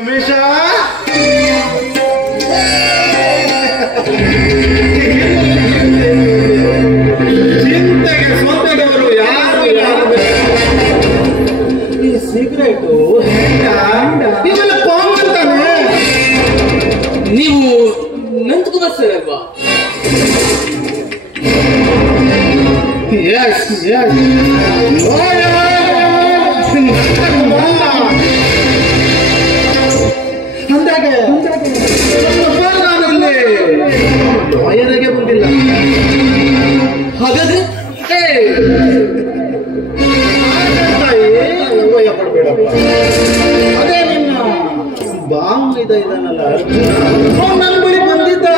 ರಮೇಶ ಚಿಂತೆಗೆ ಸೋತದವರು ಯಾರು ಈ ಸಿಗರೇಟು ಇವೆಲ್ಲ ಪಾವಂತಾನೆ. ನೀವು ನಂತುಕೋಸ್ಕರಲ್ವಾ? Yes, yes. ಅಂದಾಗೆ ಲಾಯರಿಗೆ ಬಂದಿಲ್ಲ. ಹಾಗಾದ್ರೆ ಪಡಬೇಡಪ್ಪ. ಅದೇ ನಿನ್ನ ಬಾವು ಇದಾನಲ್ಲ ನನ್ನ ಬಳಿ ಬಂದಿದ್ದ.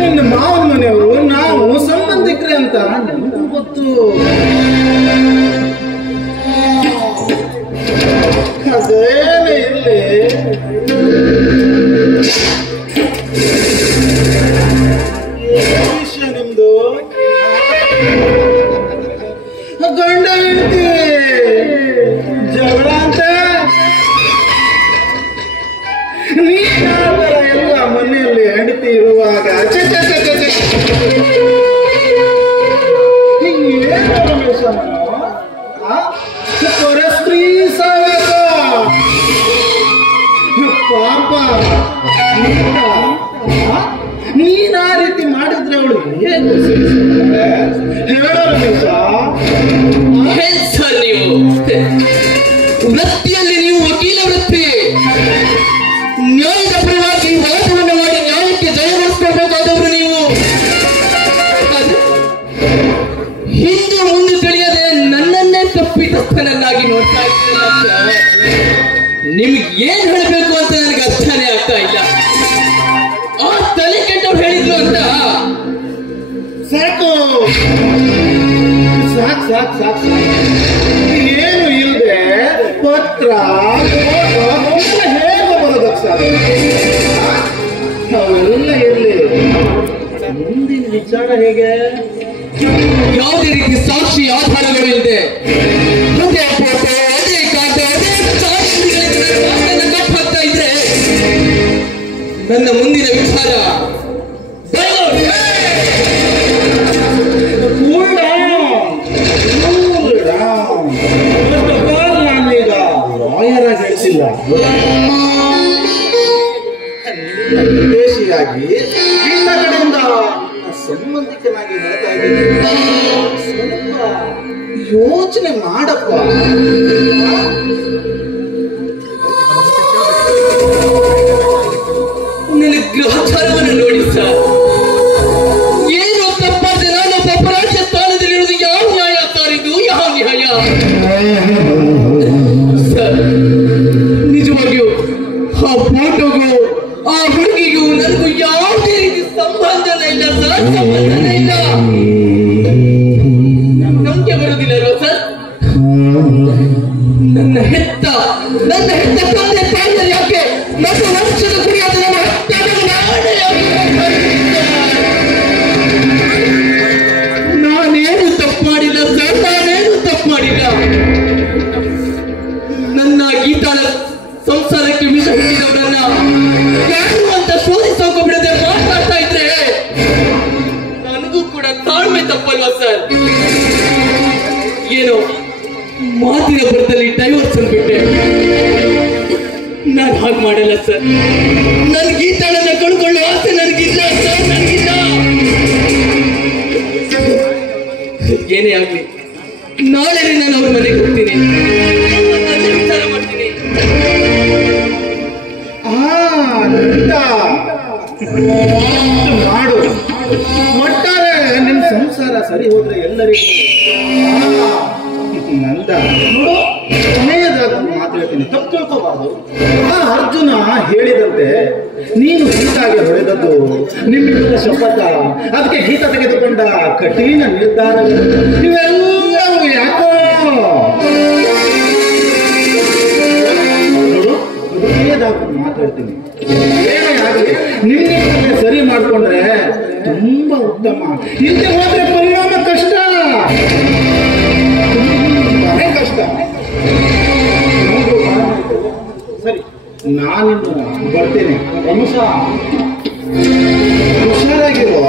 ನಿನ್ನ ಮಾವನ ಮನೆಯವರು ನಾವು ಸಂಬಂಧಿಕರೇ ಅಂತ ನನಗೂ ಗೊತ್ತು. ಅದೇನೇ ಇಲ್ಲಿ ವಿಷಯ ನಿಮ್ದು ಗಂಡ ಹೆಂಡತಿ ಜಗಳ ಅಂತ ನೀನಾದರ ಎಲ್ಲ ಮನೆಯಲ್ಲಿ ಹೆಂಡತಿ ಇರುವಾಗ ಪರಸ್ತ್ರೀ ಸಹವಾಸ ಪಾಪ. ನೀನ್ ಆ ರೀತಿ ಮಾಡಿದ್ರೆ ಅವಳು ಹೇಗೆ ಹೇಳೋ ರಮೇಶ? ನೀವು ವೃತ್ತಿಯಲ್ಲಿ ನೀವು ವಕೀಲ ವೃತ್ತಿ, ನ್ಯಾಯದ ಪರವಾಗಿ ಹೋರಾಟವನ್ನು ಮಾಡಿ ನ್ಯಾಯಕ್ಕೆ ಜಯಗೊಳಿಸಬೇಕಾದವರು ನೀವು. ಹಿಂದೆ ಮುಂದೆ ತಿಳಿಯದೆ ನನ್ನನ್ನೇ ತಪ್ಪಿತಸ್ಥನನ್ನಾಗಿ ನೋಡ್ತಾ ಇದ್ದೀರಲ್ಲ. ನಿಮ್ಗೆ ಏನ್ ಹೇಳಬೇಕು ಅಂತ ನನಗೆ ಅರ್ಥನೇ ಆಗ್ತಾ ಇಲ್ಲ. ಆ ತಲೆ ಕೆಟ್ಟವ್ರು ಹೇಳಿದ್ರು ಅಂತ ಸಾಕು ಸಾಕು ಸಾಕು ಸಾಕು ಏನು ಇಲ್ಲದೆ ಪತ್ರ ಹೇಗೆ ಬರೋದಕ್ಕೆ ಸಾಧ್ಯ? ಅವೆಲ್ಲ ಇರಲಿ, ಮುಂದಿನ ವಿಚಾರ ಹೇಗೆ? ಯಾವುದೇ ರೀತಿ ಸಾಕ್ಷಿ ಆಧಾರಗಳು ಇಲ್ಲದೆ ಅದೇ ಫೋಟೋ, ಅದೇ ಕಾಟ, ಅದೇ ಕಟ್ಟಾಗ್ತಾ ಇದ್ರೆ ನನ್ನ ಮುಂದಿನ ವಿಚಾರ ನಾನೀಗ ಲಾಯರ್ ಆಗಿ ಹೇಳ್ತಿಲ್ಲ, ವಿದೇಶಿಯಾಗಿ ಇಂಥ ಕಡೆಯಿಂದ ಸಂಬಂಧಿಕನಾಗಿ ಹೇಳ್ತಾ ಇದ್ದೀನಿ. ಸ್ವಲ್ಪ ಯೋಚನೆ ಮಾಡಪ್ಪ. ನನ್ನ ಗ್ರಹಚಾರವನ್ನು ನೋಡಿ ಸರ್. ಏನು ತಪ್ಪಾದ್ರೆ ನಾನು ಅಪರಾಧ ಸ್ಥಾನದಲ್ಲಿರುವುದು ಯಾವ ನ್ಯಾಯ ಸರ್? ಇದು ಯಾವ ನ್ಯಾಯ ಸರ್? ನಿಜವಾಗಿಯೂ ಆ ಫೋಟೋಗೂ ಆ ಹುಡುಗಿಗೂ ನನಗೂ ಯಾವುದೇ ರೀತಿ ಸಂಬಂಧನೇ ಇಲ್ಲ ಸರ್, ಸಂಬಂಧನೇ ಇಲ್ಲ. ನಂಬಿಕೆ ಬರುವುದಿಲ್ಲ ಸರ್? ನನ್ನ ಹೆತ್ತ ತಂದೆ ತಾಯಿಯಲ್ಲಿ ಯಾಕೆ ನನ್ನ ವಂಶದ ಕುರಿಯಾದ ನನ್ನ ನಾನೇನು ತಪ್ಪು ಮಾಡಿಲ್ಲ ಸರ್, ನಾನೇನು ತಪ್ಪು ಮಾಡಿಲ್ಲ. ನನ್ನ ಗೀತಾಳ ಸಂಸಾರಕ್ಕೆ ವಿಷ ಹುಟ್ಟಿದವರನ್ನ ಯಾರು ಅಂತ ಶೋಧಿಸೋಕೆ ಬಿಡದೆ ಮಾತಾಡ್ತಾ ಇದ್ರೆ ನನಗೂ ಕೂಡ ತಾಳ್ಮೆ ತಪ್ಪಲ್ವಾ ಸರ್? ಏನೋ ಮಾತಿನ ಬರದಲ್ಲಿ ಡೈವರ್ಸ್ ಅಂದ್ಬಿಟ್ಟೆ. ನಾನು ಹಾಗೆ ಮಾಡಲ್ಲ ಸರ್. ನನ್ನ ಗೀತಾಳನ್ನ ಕಳ್ಕೊಳ್ಳೋ ಆಸೆ ನನಗಿಲ್ಲ ಸರ್, ನನಗಿಲ್ಲ. ಏನೇ ಆಗ್ಲಿ, ನಾಳೆ ನಾನು ಅವ್ರ ಮನೆಗೆ ಹೋಗ್ತೀನಿ, ವಿಚಾರ ಮಾಡ್ತೀನಿ. ಮಾಡು, ಒಟ್ಟಾರೆ ನಿಮ್ ಸಂಸಾರ ಸರಿ ಹೋದ್ರೆ ಎಲ್ಲರಿಗೂ ನಂದ. ನೋಡು, ಕೊನೆಯದಾಗ ಮಾತು ಹೇಳ್ತೀನಿ, ತಪ್ಪು ತಿಳ್ಕೋಬಾರ್ದು. ಆ ಅರ್ಜುನ ಹೇಳಿದಂತೆ ನೀನು ಗೀತಾಗೆ ಹೊಡೆದದ್ದು ನಿಮ್ಮಿಬ್ಬರ ಶಪಥ, ಅದಕ್ಕೆ ಗೀತ ತೆಗೆದುಕೊಂಡ ಕಠಿಣ ನಿರ್ಧಾರ, ಇವೆಲ್ಲವೂ ಯಾಕೋ ನೋಡು, ಕೊನೆಯದಾಗ ಮಾತು ಹೇಳ್ತೀನಿ, ಏನೇ ಆಗಲಿ ನಿಮ್ಗೆ ಸರಿ ಮಾಡ್ಕೊಂಡ್ರೆ ತುಂಬಾ ಉತ್ತಮ. ಹಿಂದೆ ಹೋದ್ರೆ ಪರಿಣಾಮ ಕಷ್ಟ, ಕಷ್ಟ. ಸರಿ ನಾನಿನ್ನು ಬರ್ತೀನಿ ರಮೇಶ ಹುಷಾರಾಗಿರೋ